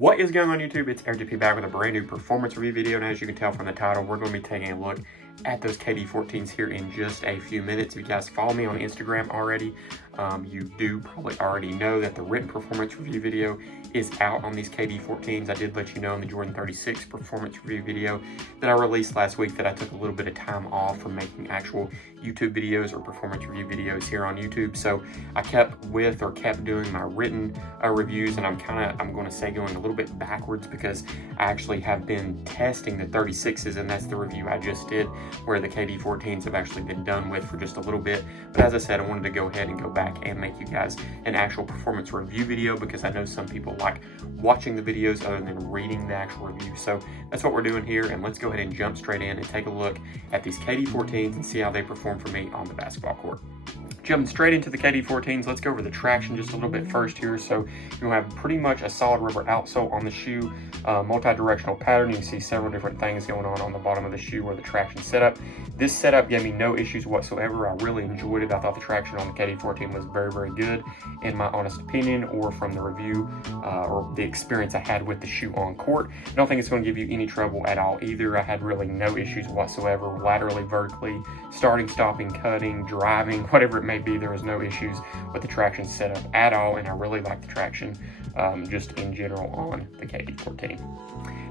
What is going on YouTube? It's Eric DP back with a brand new performance review video, and as you can tell from the title, we're going to be taking a look at those KD14s here in just a few minutes. If you guys follow me on Instagram already, you do probably already know that the written performance review video is out on these KD14s. I did let you know in the Jordan 36 performance review video that I released last week that I took a little bit of time off from making actual YouTube videos or performance review videos here on YouTube. So I kept doing my written reviews, and I'm going to say going a little bit backwards because I actually have been testing the 36s, and that's the review I just did, where the KD14s have actually been done with for just a little bit. But as I said, I wanted to go ahead and go back and make you guys an actual performance review video because I know some people like watching the videos other than reading the actual review. So that's what we're doing here, and let's go ahead and jump straight in and take a look at these KD14s and see how they perform for me on the basketball court. Jumping straight into the KD14s, let's go over the traction just a little bit first here. So you'll have pretty much a solid rubber outsole on the shoe, multi-directional pattern. You can see several different things going on the bottom of the shoe where the traction setup. This setup gave me no issues whatsoever. I really enjoyed it. I thought the traction on the KD14 was very, very good in my honest opinion, or from the review or the experience I had with the shoe on court. I don't think it's going to give you any trouble at all either. I had really no issues whatsoever, laterally, vertically, starting, stopping, cutting, driving, whatever it may be. There was no issues with the traction setup at all, and I really like the traction just in general on the KD14.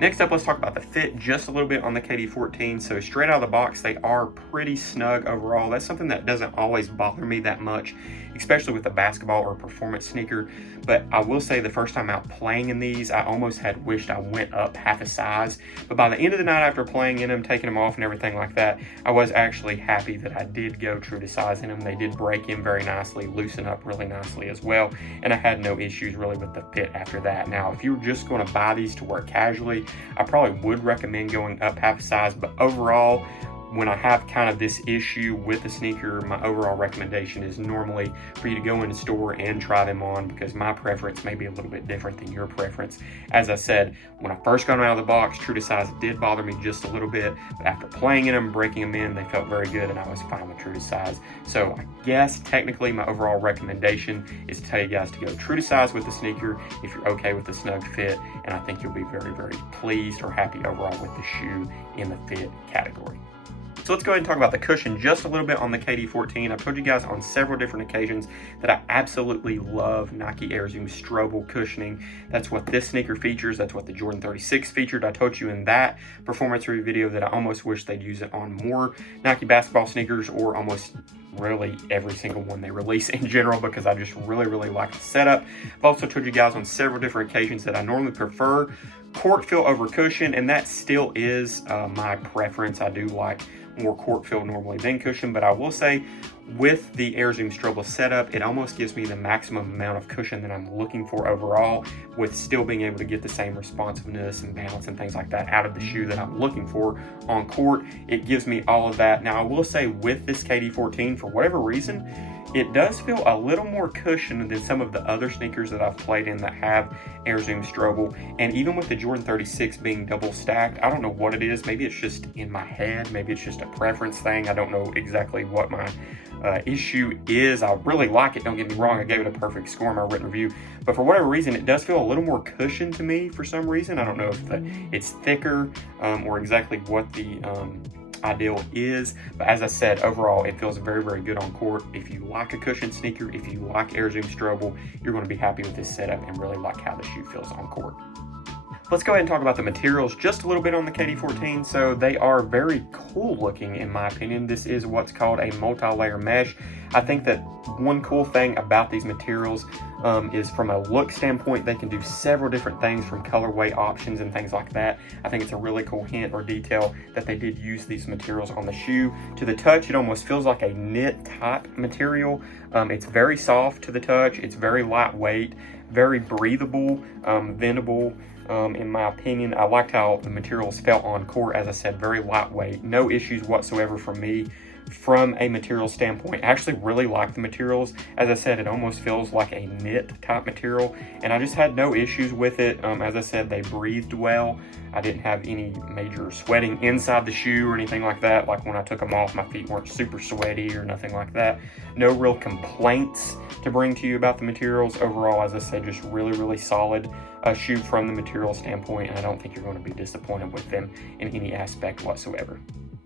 Next up, let's talk about the fit just a little bit on the KD14. So straight out of the box, they are pretty snug overall. That's something that doesn't always bother me that much, especially with a basketball or performance sneaker. But I will say the first time out playing in these, I almost had wished I went up half a size. But by the end of the night after playing in them, taking them off and everything like that, I was actually happy that I did go true to size in them. They did break in very nicely, loosen up really nicely as well. And I had no issues really with the fit after that. Now, if you're just going to buy these to wear casually, I probably would recommend going up half a size, but overall, when I have kind of this issue with the sneaker, my overall recommendation is normally for you to go in the store and try them on, because my preference may be a little bit different than your preference. As I said, when I first got them out of the box, true to size did bother me just a little bit, but after playing in them, breaking them in, they felt very good, and I was fine with true to size. So I guess technically my overall recommendation is to tell you guys to go true to size with the sneaker if you're okay with the snug fit, and I think you'll be very, very pleased or happy overall with the shoe in the fit category. So let's go ahead and talk about the cushion just a little bit on the KD14. I've told you guys on several different occasions that I absolutely love Nike Air Zoom Strobel cushioning. That's what this sneaker features. That's what the Jordan 36 featured. I told you in that performance review video that I almost wish they'd use it on more Nike basketball sneakers, or almost really every single one they release in general, because I just really, really like the setup. I've also told you guys on several different occasions that I normally prefer court feel over cushion, and that still is my preference. I do like more court feel normally than cushion, but I will say with the Air Zoom Strobel setup, it almost gives me the maximum amount of cushion that I'm looking for overall, with still being able to get the same responsiveness and balance and things like that out of the shoe that I'm looking for on court. It gives me all of that. Now, I will say with this KD14, for whatever reason, it does feel a little more cushioned than some of the other sneakers that I've played in that have Air Zoom Strobel. And even with the Jordan 36 being double stacked, I don't know what it is. Maybe it's just in my head. Maybe it's just a preference thing. I don't know exactly what my issue is. I really like it, don't get me wrong. I gave it a perfect score in my written review. But for whatever reason, it does feel a little more cushioned to me for some reason. I don't know if it's thicker or exactly what the ideal is, but as I said, overall it feels very, very good on court. If you like a cushion sneaker, if you like Air Zoom Strobel, you're going to be happy with this setup and really like how the shoe feels on court. Let's go ahead and talk about the materials just a little bit on the KD14. So they are very cool looking in my opinion. This is what's called a multi-layer mesh. I think that one cool thing about these materials is from a look standpoint, they can do several different things from colorway options and things like that. I think it's a really cool hint or detail that they did use these materials on the shoe. To the touch, it almost feels like a knit type material. It's very soft to the touch. It's very lightweight, very breathable, bendable. In my opinion, I liked how the materials felt on court. As I said, very lightweight, no issues whatsoever for me from a material standpoint. I actually really like the materials. As I said, it almost feels like a knit type material, and I just had no issues with it. As I said, they breathed well. I didn't have any major sweating inside the shoe or anything like that. Like when I took them off, my feet weren't super sweaty or nothing like that. No real complaints to bring to you about the materials. Overall, as I said, just really solid shoe from the material standpoint, and I don't think you're going to be disappointed with them in any aspect whatsoever.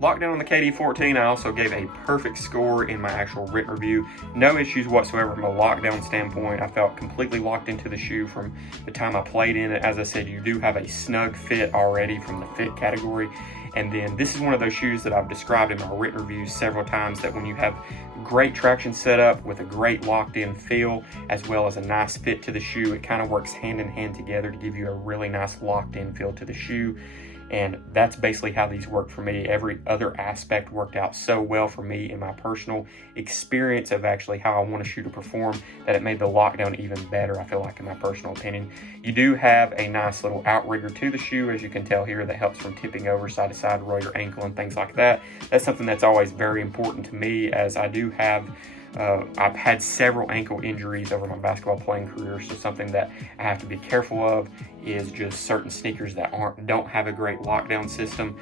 Lockdown on the KD14, I also gave a perfect score in my actual written review. No issues whatsoever from a lockdown standpoint. I felt completely locked into the shoe from the time I played in it. As I said, you do have a snug fit already from the fit category. And then this is one of those shoes that I've described in my written reviews several times, that when you have great traction setup with a great locked in feel, as well as a nice fit to the shoe, it kind of works hand in hand together to give you a really nice locked in feel to the shoe. And that's basically how these work for me. Every other aspect worked out so well for me in my personal experience of actually how I want a shoe to perform, that it made the lockdown even better, I feel like, in my personal opinion. You do have a nice little outrigger to the shoe, as you can tell here, that helps from tipping over side to side, roll your ankle and things like that. That's something that's always very important to me, as I do have I've had several ankle injuries over my basketball playing career, so something that I have to be careful of is just certain sneakers that don't have a great lockdown system,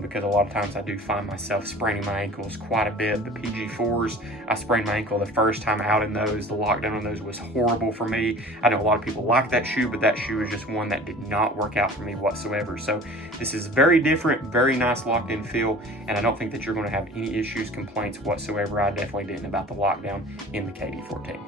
because a lot of times I do find myself spraining my ankles quite a bit. The PG4s, I sprained my ankle the first time out in those. The lockdown on those was horrible for me. I know a lot of people like that shoe, but that shoe is just one that did not work out for me whatsoever. So this is very different, very nice locked in feel, and I don't think that you're going to have any issues, complaints whatsoever. I definitely didn't about the lockdown in the KD14.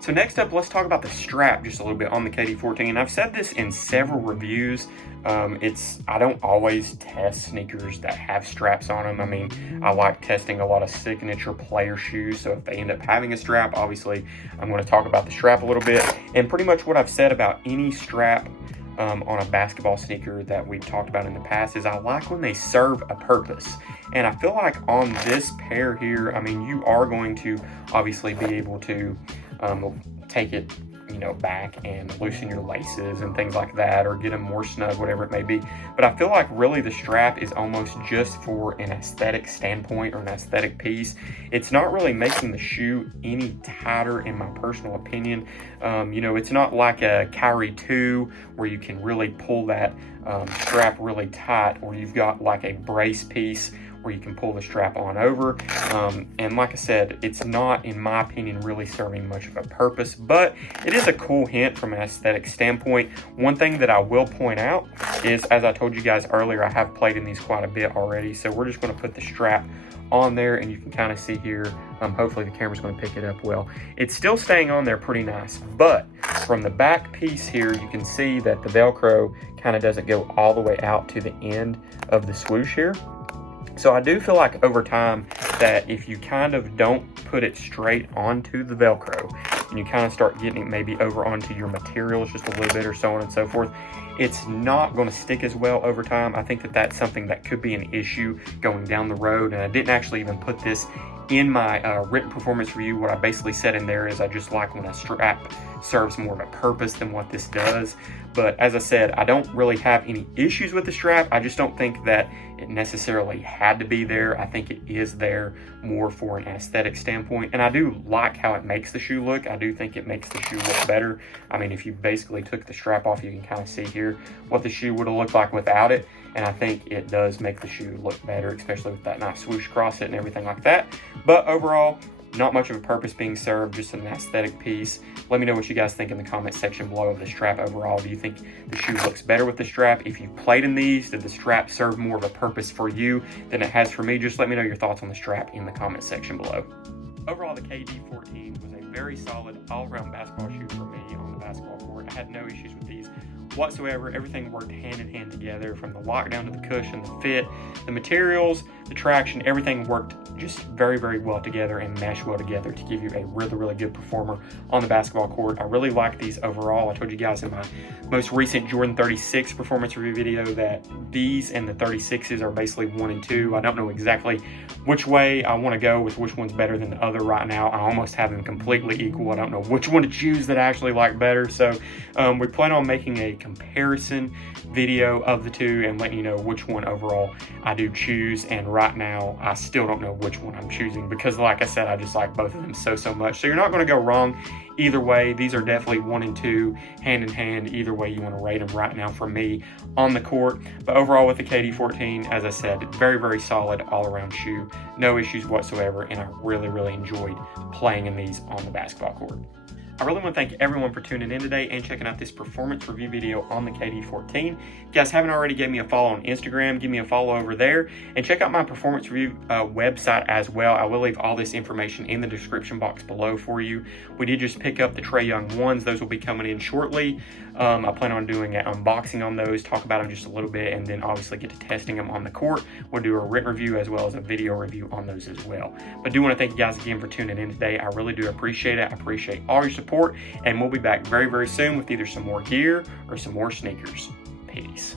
So next up, let's talk about the strap just a little bit on the KD14. And I've said this in several reviews. I don't always test sneakers that have straps on them. I mean, I like testing a lot of signature player shoes. So if they end up having a strap, obviously I'm going to talk about the strap a little bit. And pretty much what I've said about any strap on a basketball sneaker that we've talked about in the past is I like when they serve a purpose. And I feel like on this pair here, I mean, you are going to obviously be able to take it, back and loosen your laces and things like that, or get them more snug, whatever it may be. But I feel like really the strap is almost just for an aesthetic standpoint or an aesthetic piece. It's not really making the shoe any tighter, in my personal opinion. It's not like a Kyrie 2 where you can really pull that strap really tight, or you've got like a brace piece where you can pull the strap on over. And like I said, it's not, in my opinion, really serving much of a purpose, but it is a cool hint from an aesthetic standpoint. One thing that I will point out is, as I told you guys earlier, I have played in these quite a bit already, so we're just going to put the strap on there, and you can kind of see here, hopefully the camera's going to pick it up well. It's still staying on there pretty nice, but from the back piece here, you can see that the Velcro kind of doesn't go all the way out to the end of the swoosh here. So I do feel like over time that if you kind of don't put it straight onto the Velcro, and you kind of start getting it maybe over onto your materials just a little bit, or so on and so forth, it's not going to stick as well over time. I think that that's something that could be an issue going down the road. And I didn't actually even put this in my written performance review. What I basically said in there is I just like when a strap serves more of a purpose than what this does. But as I said, I don't really have any issues with the strap. I just don't think that it necessarily had to be there. I think it is there more for an aesthetic standpoint. And I do like how it makes the shoe look. I do think it makes the shoe look better. I mean, if you basically took the strap off, you can kind of see here what the shoe would have looked like without it. And I think it does make the shoe look better, especially with that nice swoosh across it and everything like that. But overall, not much of a purpose being served, just an aesthetic piece. Let me know what you guys think in the comment section below of the strap overall. Do you think the shoe looks better with the strap? If you played in these, did the strap serve more of a purpose for you than it has for me? Just let me know your thoughts on the strap in the comment section below. Overall, the KD14 was a very solid all-around basketball shoe for me on the basketball court. I had no issues with these whatsoever. Everything worked hand in hand together, from the lockdown to the cushion, the fit, the materials, the traction. Everything worked just very well together and meshed well together to give you a really good performer on the basketball court. I really like these overall. I told you guys in my most recent Jordan 36 performance review video that these and the 36s are basically 1 and 2. I don't know exactly which way I want to go with which one's better than the other right now. I almost have them completely equal. I don't know which one to choose that I actually like better. So we plan on making a comparison video of the two and letting you know which one overall I do choose. And right right now, I still don't know which one I'm choosing because, like I said, I just like both of them so much. So you're not going to go wrong either way. These are definitely 1 and 2 hand in hand. Either way you want to rate them right now for me on the court. But overall with the KD14, as I said, very solid all-around shoe. No issues whatsoever, and I really enjoyed playing in these on the basketball court. I really want to thank everyone for tuning in today and checking out this performance review video on the KD14. If you guys haven't already, give me a follow on Instagram, give me a follow over there, and check out my performance review website as well. I will leave all this information in the description box below for you. We did just pick up the Trae Young ones. Those will be coming in shortly. I plan on doing an unboxing on those, talk about them just a little bit, and then obviously get to testing them on the court. We'll do a written review as well as a video review on those as well. But I do want to thank you guys again for tuning in today. I really do appreciate it. I appreciate all your support, and we'll be back very soon with either some more gear or some more sneakers. Peace.